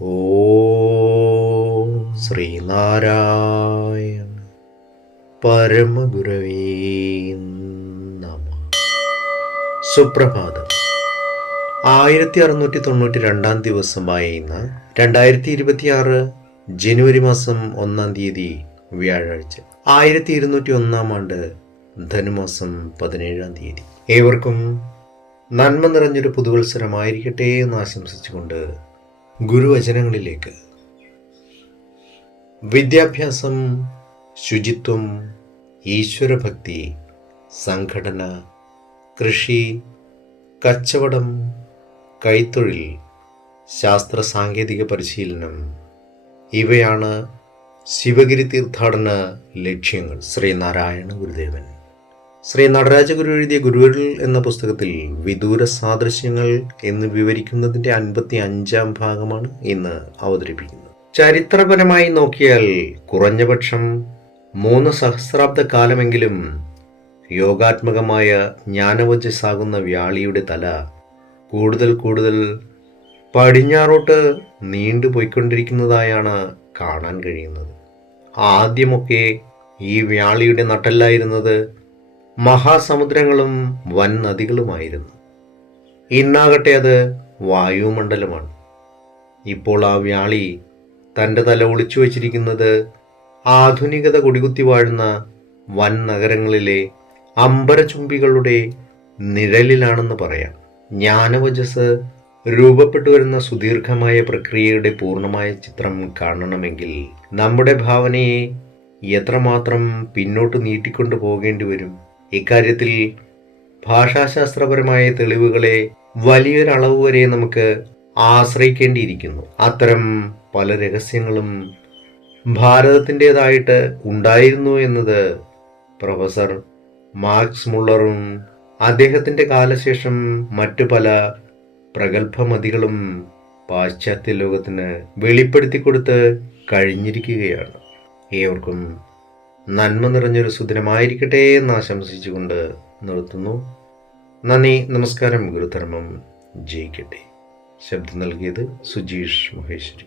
ഓം ശ്രീനാരായണ പരമഗുരവേ നമഃ. സുപ്രഭാതം. 1692 ദിവസമായ ഇന്ന് 2026 ജനുവരി മാസം 1 തീയതി വ്യാഴാഴ്ച, 1201 ആണ്ട് ധനുമാസം 17 തീയതി. ഏവർക്കും നന്മ നിറഞ്ഞൊരു പുതുവത്സരമായിരിക്കട്ടെ എന്ന് ആശംസിച്ചുകൊണ്ട് ഗുരുവചനങ്ങളിലേക്ക്. വിദ്യാഭ്യാസം, ശുചിത്വം, ഈശ്വരഭക്തി, സംഘടന, കൃഷി, കച്ചവടം, കൈത്തൊഴിൽ, ശാസ്ത്ര സാങ്കേതിക പരിശീലനം ഇവയാണ് ശിവഗിരി തീർത്ഥാടന ലക്ഷ്യങ്ങൾ. ശ്രീനാരായണ ഗുരുദേവൻ ശ്രീ നടരാജഗുരു എഴുതിയ ഗുരുവിരൽ എന്ന പുസ്തകത്തിൽ വിദൂര സാദൃശ്യങ്ങൾ എന്ന് വിവരിക്കുന്നതിൻ്റെ 55-ാം ഭാഗമാണ് ഇന്ന് അവതരിപ്പിക്കുന്നത്. ചരിത്രപരമായി നോക്കിയാൽ കുറഞ്ഞപക്ഷം 3 സഹസ്രാബ്ദ കാലമെങ്കിലും യോഗാത്മകമായ ജ്ഞാനവജസ്സാകുന്ന വ്യാളിയുടെ തല കൂടുതൽ കൂടുതൽ പടിഞ്ഞാറോട്ട് നീണ്ടുപോയിക്കൊണ്ടിരിക്കുന്നതായാണ് കാണാൻ കഴിയുന്നത്. ആദ്യമൊക്കെ ഈ വ്യാളിയുടെ നട്ടെല്ലായിരുന്നത് മഹാസമുദ്രങ്ങളും വൻ നദികളുമായിരുന്നു. ഇന്നാകട്ടെ അത് വായുമണ്ഡലമാണ്. ഇപ്പോൾ ആ വ്യാളി തൻ്റെ തല ഒളിച്ചു വച്ചിരിക്കുന്നത് ആധുനികത കൊടികുത്തി വാഴുന്ന വൻ നഗരങ്ങളിലെ അമ്പരചുംബികളുടെ നിഴലിലാണെന്ന് പറയാം. ജ്ഞാനവജസ് രൂപപ്പെട്ടു വരുന്ന സുദീർഘമായ പ്രക്രിയയുടെ പൂർണ്ണമായ ചിത്രം കാണണമെങ്കിൽ നമ്മുടെ ഭാവനയെ എത്രമാത്രം പിന്നോട്ട് നീട്ടിക്കൊണ്ടു പോകേണ്ടി വരും. ഇക്കാര്യത്തിൽ ഭാഷാശാസ്ത്രപരമായ തെളിവുകളെ വലിയൊരളവ് വരെ നമുക്ക് ആശ്രയിക്കേണ്ടിയിരിക്കുന്നു. അത്തരം പല രഹസ്യങ്ങളും ഭാരതത്തിൻ്റെതായിട്ട് ഉണ്ടായിരുന്നു എന്നത് പ്രൊഫസർ മാക്സ് മുള്ളറും അദ്ദേഹത്തിൻ്റെ കാലശേഷം മറ്റു പല പ്രഗത്ഭമതികളും പാശ്ചാത്യ ലോകത്തിന് വെളിപ്പെടുത്തി കൊടുത്ത് കഴിഞ്ഞിരിക്കുകയാണ്. ഏവർക്കും നന്മ നിറഞ്ഞൊരു സുദിനമായിരിക്കട്ടെ എന്ന് ആശംസിച്ചുകൊണ്ട് നിർത്തുന്നു. നന്ദി, നമസ്കാരം. ഗുരുധർമ്മം ജയിക്കട്ടെ. ശബ്ദം നൽകിയത് സുജീഷ് മഹേശ്വരി.